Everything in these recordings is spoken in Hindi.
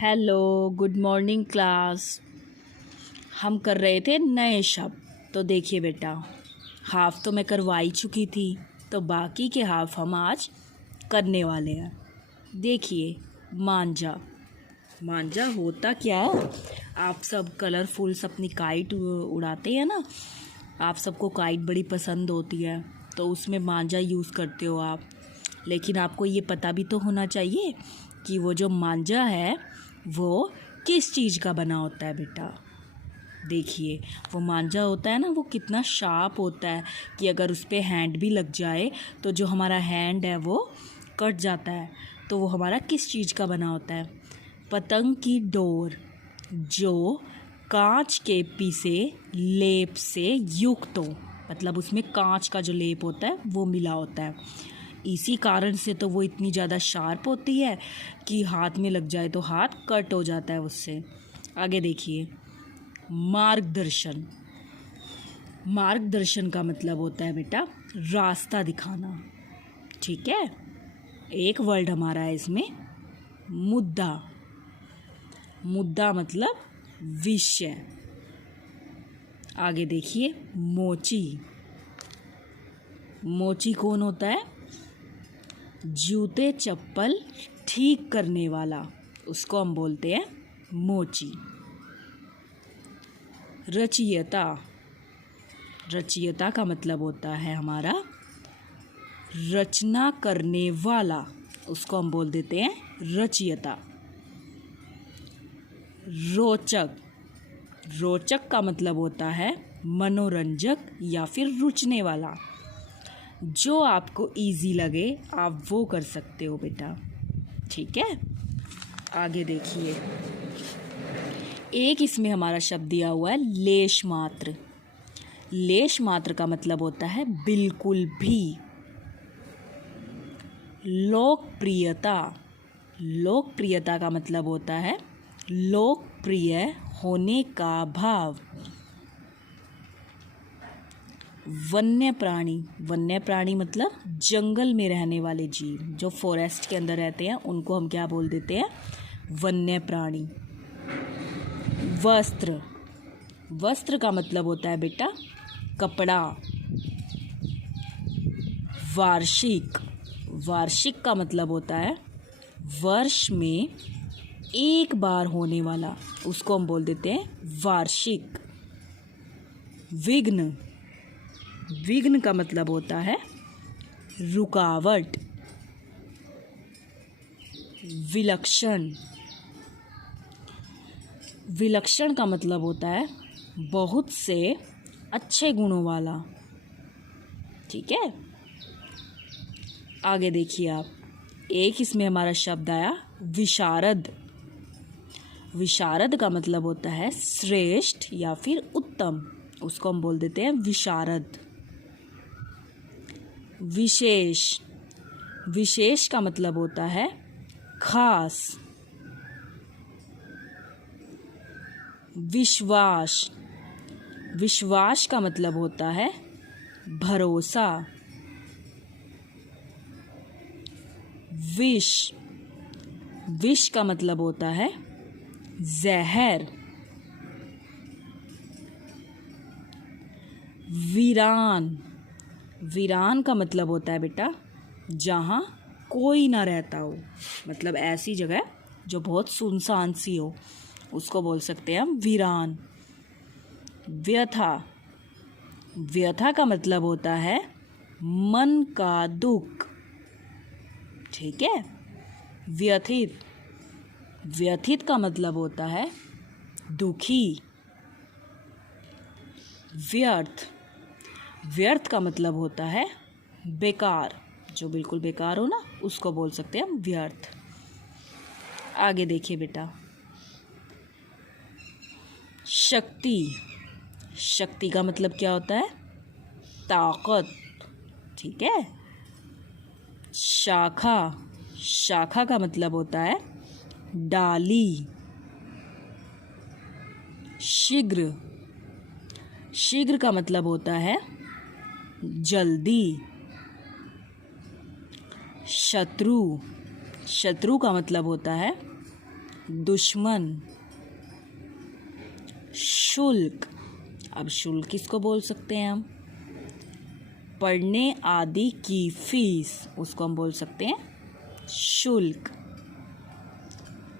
Hello, good morning class. हम कर रहे थे नए शब्द। तो देखिए बेटा, हाफ तो मैं करवाई चुकी थी, तो बाकी के हाफ हम आज करने वाले हैं। देखिए, मांझा। मांझा होता क्या है? आप सब कलरफुल्स अपनी काइट उड़ाते हैं ना, आप सबको काइट बड़ी पसंद होती है, तो उसमें मांझा यूज़ करते हो आप। लेकिन आपको ये पता भी तो होना चाहिए कि वो जो मांझा है वो किस चीज़ का बना होता है बेटा। देखिए, वो मांझा होता है ना, वो कितना शार्प होता है कि अगर उस पर हैंड भी लग जाए तो जो हमारा हैंड है वो कट जाता है। तो वो हमारा किस चीज़ का बना होता है? पतंग की डोर, जो कांच के पीसे लेप से युक्त हो, मतलब उसमें कांच का जो लेप होता है वो मिला होता है। इसी कारण से तो वो इतनी ज़्यादा शार्प होती है कि हाथ में लग जाए तो हाथ कट हो जाता है उससे। आगे देखिए, मार्गदर्शन। मार्गदर्शन का मतलब होता है बेटा रास्ता दिखाना। ठीक है, एक वर्ड हमारा है इसमें, मुद्दा। मुद्दा मतलब विषय। आगे देखिए, मोची। मोची कौन होता है? जूते चप्पल ठीक करने वाला, उसको हम बोलते हैं मोची। रचयिता। रचयिता का मतलब होता है हमारा रचना करने वाला, उसको हम बोल देते हैं रचयिता। रोचक। रोचक का मतलब होता है मनोरंजक या फिर रुचने वाला। जो आपको इजी लगे आप वो कर सकते हो बेटा। ठीक है, आगे देखिए, एक इसमें हमारा शब्द दिया हुआ है लेश मात्र। लेश मात्र का मतलब होता है बिल्कुल भी। लोकप्रियता। लोकप्रियता का मतलब होता है लोकप्रिय होने का भाव। वन्य प्राणी। वन्य प्राणी मतलब जंगल में रहने वाले जीव, जो फॉरेस्ट के अंदर रहते हैं उनको हम क्या बोल देते हैं? वन्य प्राणी। वस्त्र। वस्त्र का मतलब होता है बेटा कपड़ा। वार्षिक। वार्षिक का मतलब होता है वर्ष में एक बार होने वाला, उसको हम बोल देते हैं वार्षिक। विघ्न। विघ्न का मतलब होता है रुकावट। विलक्षण। विलक्षण का मतलब होता है बहुत से अच्छे गुणों वाला। ठीक है, आगे देखिए आप, एक इसमें हमारा शब्द आया विशारद। विशारद का मतलब होता है श्रेष्ठ या फिर उत्तम, उसको हम बोल देते हैं विशारद। विशेष। विशेष का मतलब होता है खास। विश्वास। विश्वास का मतलब होता है भरोसा। विष। विष का मतलब होता है जहर। वीरान। वीरान का मतलब होता है बेटा जहाँ कोई ना रहता हो, मतलब ऐसी जगह जो बहुत सुनसान सी हो, उसको बोल सकते हैं हम वीरान। व्यथा। व्यथा का मतलब होता है मन का दुख। ठीक है, व्यथित। व्यथित का मतलब होता है दुखी। व्यर्थ। व्यर्थ का मतलब होता है बेकार, जो बिल्कुल बेकार हो ना, उसको बोल सकते हैं हम व्यर्थ। आगे देखिए बेटा, शक्ति। शक्ति का मतलब क्या होता है? ताकत। ठीक है, शाखा। शाखा का मतलब होता है डाली। शीघ्र। शीघ्र का मतलब होता है जल्दी। शत्रु। शत्रु का मतलब होता है दुश्मन। शुल्क, अब शुल्क किसको बोल सकते हैं हम? पढ़ने आदि की फीस, उसको हम बोल सकते हैं शुल्क।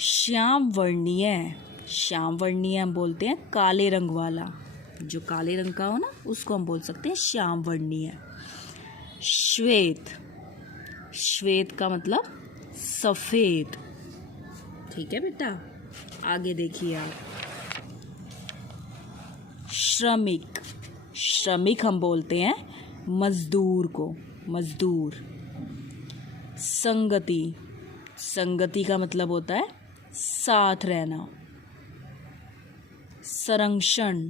श्याम वर्णीय, श्याम वर्णीय हम बोलते हैं काले रंग वाला, जो काले रंग का हो ना, उसको हम बोल सकते हैं श्याम वर्णीय। श्वेत, श्वेत का मतलब सफेद। ठीक है बेटा, आगे देखिए आप। श्रमिक, श्रमिक हम बोलते हैं मजदूर को, मजदूर। संगति, संगति का मतलब होता है साथ रहना। संरक्षण,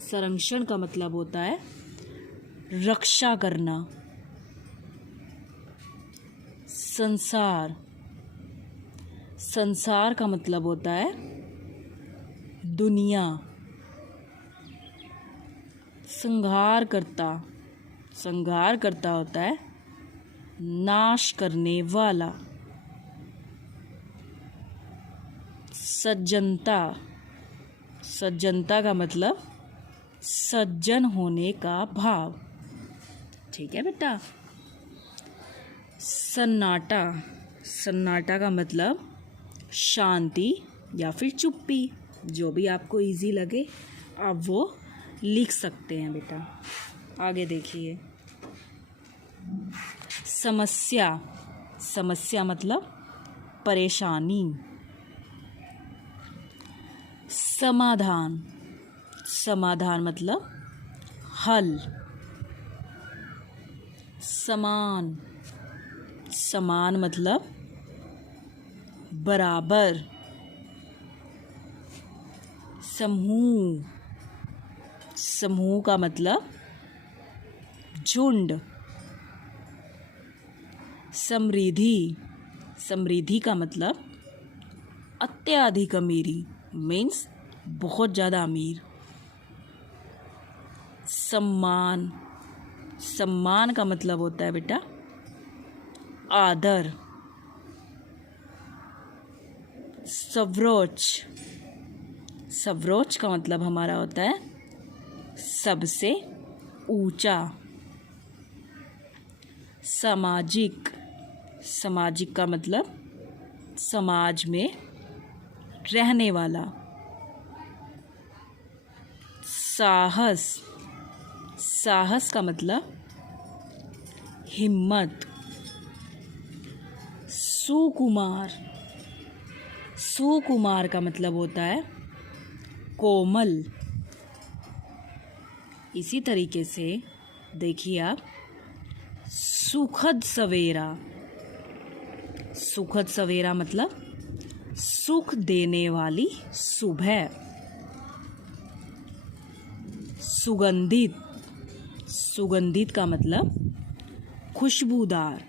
संरक्षण का मतलब होता है रक्षा करना। संसार, संसार का मतलब होता है दुनिया। संहार करता, संहार करता होता है नाश करने वाला। सज्जनता, सज्जनता का मतलब सज्जन होने का भाव। ठीक है बेटा। सन्नाटा, सन्नाटा का मतलब शांति या फिर चुप्पी, जो भी आपको इजी लगे आप वो लिख सकते हैं बेटा। आगे देखिए। समस्या, समस्या मतलब परेशानी। समाधान, समाधान मतलब हल। समान, समान मतलब बराबर। समूह, समूह का मतलब झुंड। समृद्धि, समृद्धि का मतलब अत्यधिक अमीरी, मीन्स बहुत ज़्यादा अमीर। सम्मान, सम्मान का मतलब होता है बेटा आदर। सर्वोच्च, सर्वोच्च का मतलब हमारा होता है सबसे ऊंचा। सामाजिक, सामाजिक का मतलब समाज में रहने वाला। साहस, साहस का मतलब हिम्मत। सुकुमार, सुकुमार का मतलब होता है कोमल। इसी तरीके से देखिए आप, सुखद सवेरा, सुखद सवेरा मतलब सुख देने वाली सुबह। सुगंधित, सुगंधित का मतलब खुशबूदार।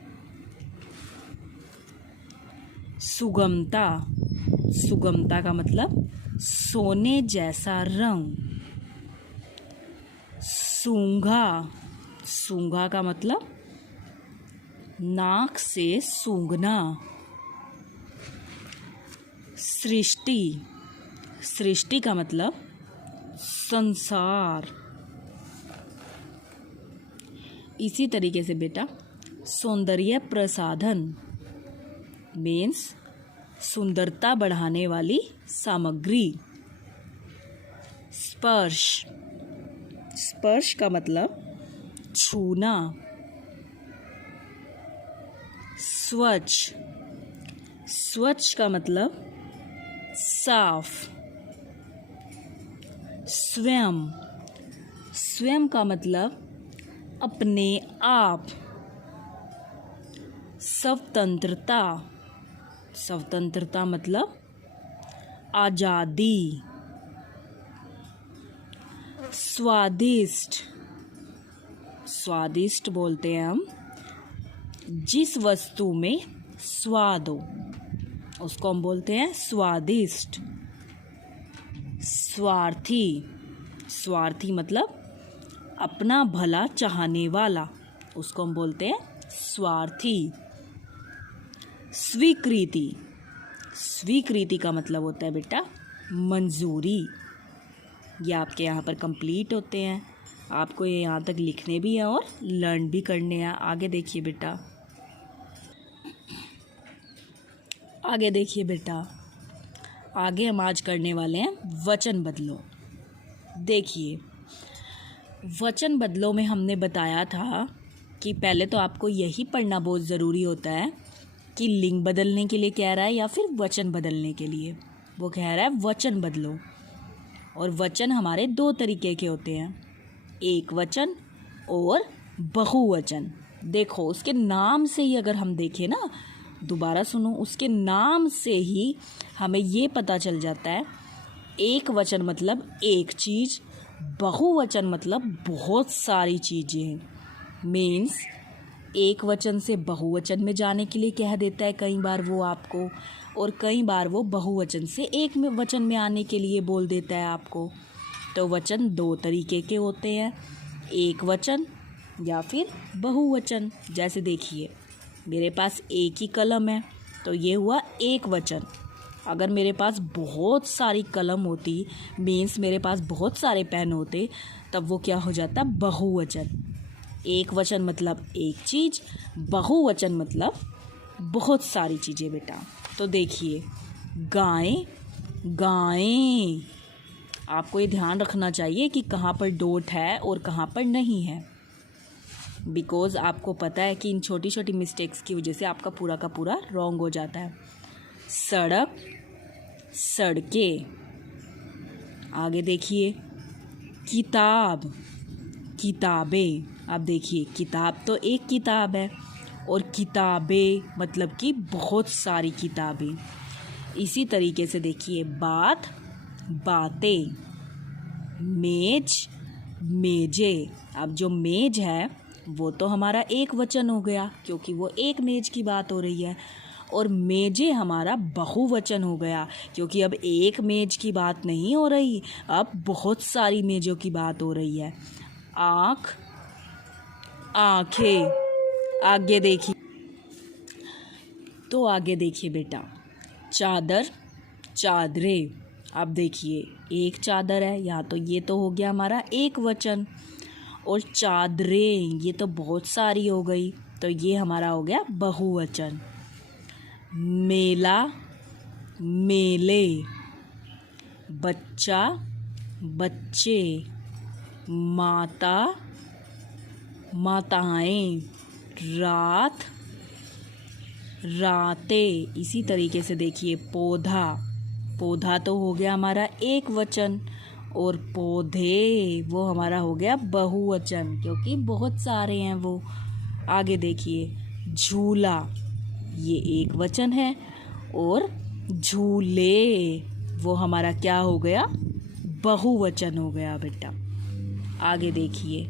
सुगमता, सुगमता का मतलब सोने जैसा रंग। सूंघा, सूंघा का मतलब नाक से सूंघना। सृष्टि, सृष्टि का मतलब संसार। इसी तरीके से बेटा सौंदर्य प्रसाधन मीन्स सुंदरता बढ़ाने वाली सामग्री। स्पर्श, स्पर्श का मतलब छूना। स्वच्छ, स्वच्छ का मतलब साफ। स्वयं, स्वयं का मतलब अपने आप। स्वतंत्रता, स्वतंत्रता मतलब आज़ादी। स्वादिष्ट, स्वादिष्ट बोलते हैं हम जिस वस्तु में स्वाद हो, उसको हम बोलते हैं स्वादिष्ट। स्वार्थी, स्वार्थी मतलब अपना भला चाहने वाला, उसको हम बोलते हैं स्वार्थी। स्वीकृति, स्वीकृति का मतलब होता है बेटा मंजूरी। ये आपके यहाँ पर कंप्लीट होते हैं। आपको ये यहाँ तक लिखने भी हैं और लर्न भी करने हैं। आगे देखिए बेटा, आगे देखिए बेटा, आगे हम आज करने वाले हैं वचन बदलो। देखिए, वचन बदलो में हमने बताया था कि पहले तो आपको यही पढ़ना बहुत ज़रूरी होता है कि लिंग बदलने के लिए कह रहा है या फिर वचन बदलने के लिए। वो कह रहा है वचन बदलो, और वचन हमारे दो तरीके के होते हैं, एक वचन और बहुवचन। देखो, उसके नाम से ही अगर हम देखें ना, दोबारा सुनो, उसके नाम से ही हमें ये पता चल जाता है एक वचन मतलब एक चीज़, बहुवचन मतलब बहुत सारी चीज़ें। मीन्स एक वचन से बहुवचन में जाने के लिए कह देता है कई बार वो आपको, और कई बार वो बहुवचन से एक में वचन में आने के लिए बोल देता है आपको। तो वचन दो तरीके के होते हैं, एक वचन या फिर बहुवचन। जैसे देखिए, मेरे पास एक ही कलम है तो ये हुआ एक वचन। अगर मेरे पास बहुत सारी कलम होती, मीन्स मेरे पास बहुत सारे पेन होते, तब वो क्या हो जाता, बहुवचन। एक वचन मतलब एक चीज़, बहुवचन मतलब बहुत सारी चीज़ें बेटा। तो देखिए, गाय, गायें। आपको ये ध्यान रखना चाहिए कि कहाँ पर डॉट है और कहाँ पर नहीं है, बिकॉज़ आपको पता है कि इन छोटी छोटी मिस्टेक्स की वजह से आपका पूरा का पूरा रॉन्ग हो जाता है। सड़क, सड़कें। आगे देखिए, किताब, किताबें। अब देखिए, किताब तो एक किताब है और किताबें मतलब कि बहुत सारी किताबें। इसी तरीके से देखिए, बात, बातें, मेज, मेजें। अब जो मेज है वो तो हमारा एक वचन हो गया क्योंकि वो एक मेज की बात हो रही है, और मेजें हमारा बहुवचन हो गया क्योंकि अब एक मेज की बात नहीं हो रही, अब बहुत सारी मेजों की बात हो रही है। आँख, आँखें। आगे देखिए, तो आगे देखिए बेटा, चादर, चादरें। अब देखिए, एक चादर है, यहाँ तो ये तो हो गया हमारा एक वचन, और चादरें ये तो बहुत सारी हो गई, तो ये हमारा हो गया बहुवचन। मेला, मेले। बच्चा, बच्चे। माता, माताएं। रात, रातें। इसी तरीके से देखिए, पौधा, पौधा तो हो गया हमारा एक वचन, और पौधे वो हमारा हो गया बहुवचन क्योंकि बहुत सारे हैं वो। आगे देखिए, झूला, ये एक वचन है, और झूले वो हमारा क्या हो गया, बहुवचन हो गया बेटा। आगे देखिए,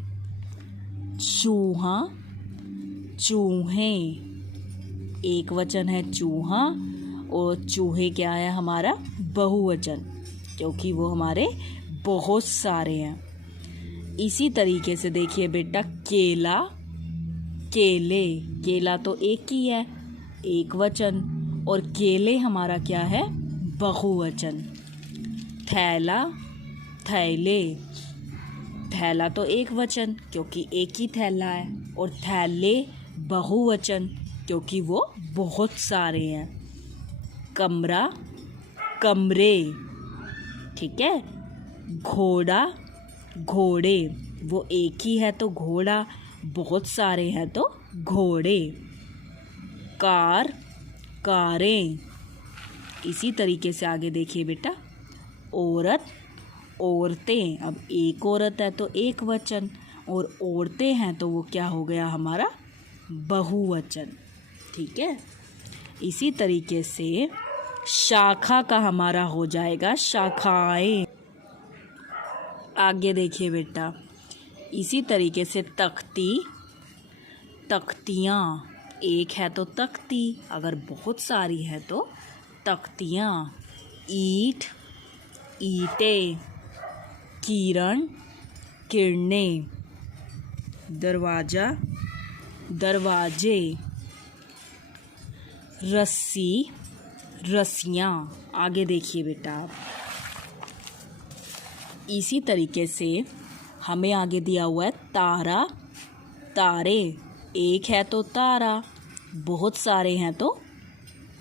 चूहा, चूहे। एक वचन है चूहा, और चूहे क्या है हमारा, बहुवचन क्योंकि वो हमारे बहुत सारे हैं। इसी तरीके से देखिए बेटा, केला, केले। केला तो एक ही है, एक वचन, और केले हमारा क्या है, बहुवचन। थैला, थैले। थैला तो एक वचन क्योंकि एक ही थैला है, और थैले बहुवचन क्योंकि वो बहुत सारे हैं। कमरा, कमरे। ठीक है। घोड़ा, घोड़े। वो एक ही है तो घोड़ा, बहुत सारे हैं तो घोड़े। कार, कारें। इसी तरीके से आगे देखिए बेटा, औरत, औरतें। अब एक औरत है तो एक वचन, और औरतें हैं तो वो क्या हो गया हमारा, बहुवचन। ठीक है। इसी तरीके से शाखा का हमारा हो जाएगा शाखाएं। आगे देखिए बेटा, इसी तरीके से तख्ती, तख्तियाँ। एक है तो तख्ती, अगर बहुत सारी है तो तख्तियाँ। ईंट, ईंटें। किरण, किरणें। दरवाज़ा, दरवाजे। रस्सी, रस्सियाँ। आगे देखिए बेटा आप। इसी तरीके से हमें आगे दिया हुआ है तारा, तारे। एक है तो तारा, बहुत सारे हैं तो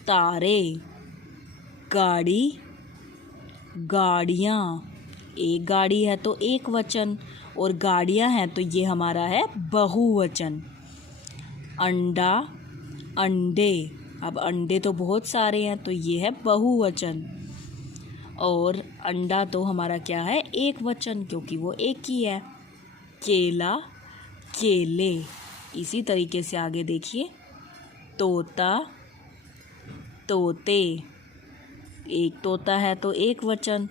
तारे। गाड़ी, गाड़ियाँ। एक गाड़ी है तो एक वचन, और गाड़ियाँ हैं तो ये हमारा है बहुवचन। अंडा, अंडे। अब अंडे तो बहुत सारे हैं तो ये है बहुवचन, और अंडा तो हमारा क्या है, एक वचन, क्योंकि वो एक ही है। केला, केले। इसी तरीके से आगे देखिए। तोता, तोते। एक तोता है तो एक वचन,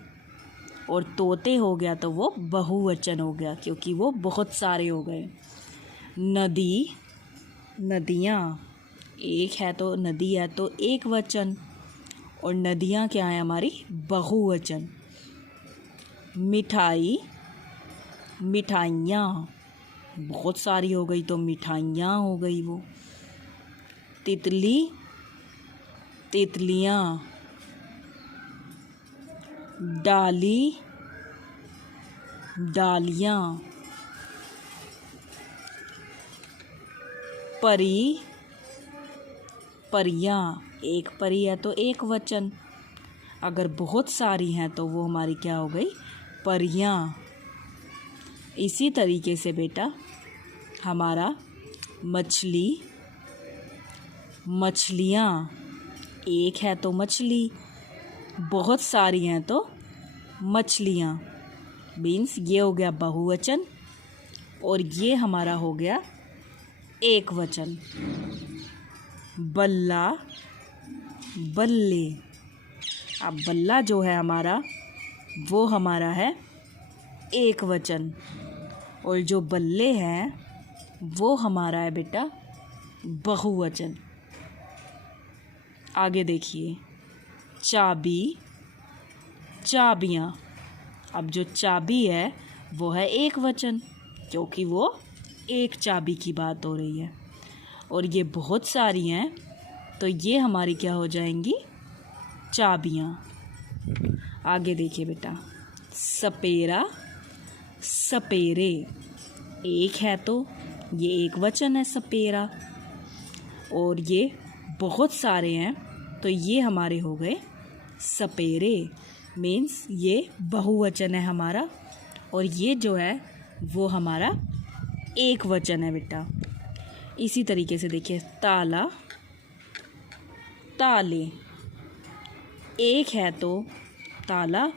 और तोते हो गया तो वो बहुवचन हो गया, क्योंकि वो बहुत सारे हो गए। नदी, नदियाँ। एक है तो नदी है तो एक वचन, और नदियाँ क्या है हमारी, बहुवचन। मिठाई, मिठाइयाँ। बहुत सारी हो गई तो मिठाइयाँ हो गई वो। तितली, तितलियाँ। डाली, डालियाँ। परी, परियाँ। एक परी है तो एक वचन, अगर बहुत सारी हैं तो वो हमारी क्या हो गई, परियाँ। इसी तरीके से बेटा हमारा मछली, मछलियाँ। एक है तो मछली, बहुत सारी हैं तो मछलियाँ। मीन्स ये हो गया बहुवचन, और ये हमारा हो गया एक वचन। बल्ला, बल्ले। अब बल्ला जो है हमारा वो हमारा है एक वचन, और जो बल्ले हैं वो हमारा है बेटा बहुवचन। आगे देखिए। चाबी, चाबियाँ। अब जो चाबी है वो है एक वचन, क्योंकि वो एक चाबी की बात हो रही है, और ये बहुत सारी हैं तो ये हमारी क्या हो जाएंगी, चाबियाँ। आगे देखिए बेटा। सपेरा, सपेरे। एक है तो ये एक वचन है सपेरा, और ये बहुत सारे हैं तो ये हमारे हो गए सपेरे। मीन्स ये बहुवचन है हमारा, और ये जो है वो हमारा एक वचन है बेटा। इसी तरीके से देखिए। ताला, ताले। एक है तो ताला,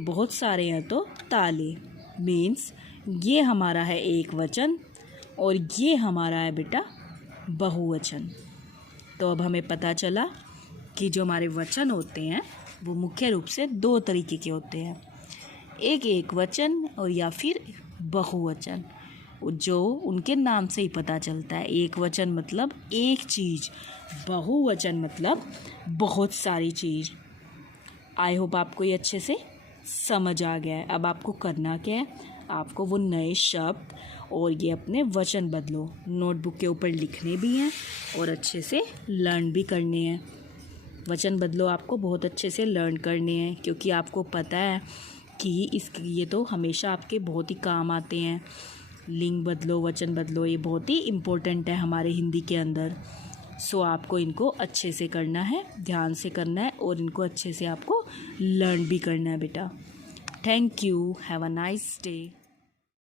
बहुत सारे हैं तो ताले। मीन्स ये हमारा है एक वचन, और ये हमारा है बेटा बहुवचन। तो अब हमें पता चला कि जो हमारे वचन होते हैं वो मुख्य रूप से दो तरीके के होते हैं, एक वचन और या फिर बहुवचन, जो उनके नाम से ही पता चलता है। एक वचन मतलब एक चीज़, बहुवचन मतलब बहुत सारी चीज़। आई होप आपको ये अच्छे से समझ आ गया है। अब आपको करना क्या है, आपको वो नए शब्द और ये अपने वचन बदलो, नोटबुक के ऊपर लिखने भी हैं और अच्छे से लर्न भी करने हैं। वचन बदलो आपको बहुत अच्छे से लर्न करने हैं, क्योंकि आपको पता है कि ये तो हमेशा आपके बहुत ही काम आते हैं। लिंग बदलो, वचन बदलो, ये बहुत ही इम्पोर्टेंट है हमारे हिंदी के अंदर। सो आपको इनको अच्छे से करना है, ध्यान से करना है, और इनको अच्छे से आपको लर्न भी करना है बेटा। Thank you, have a nice day.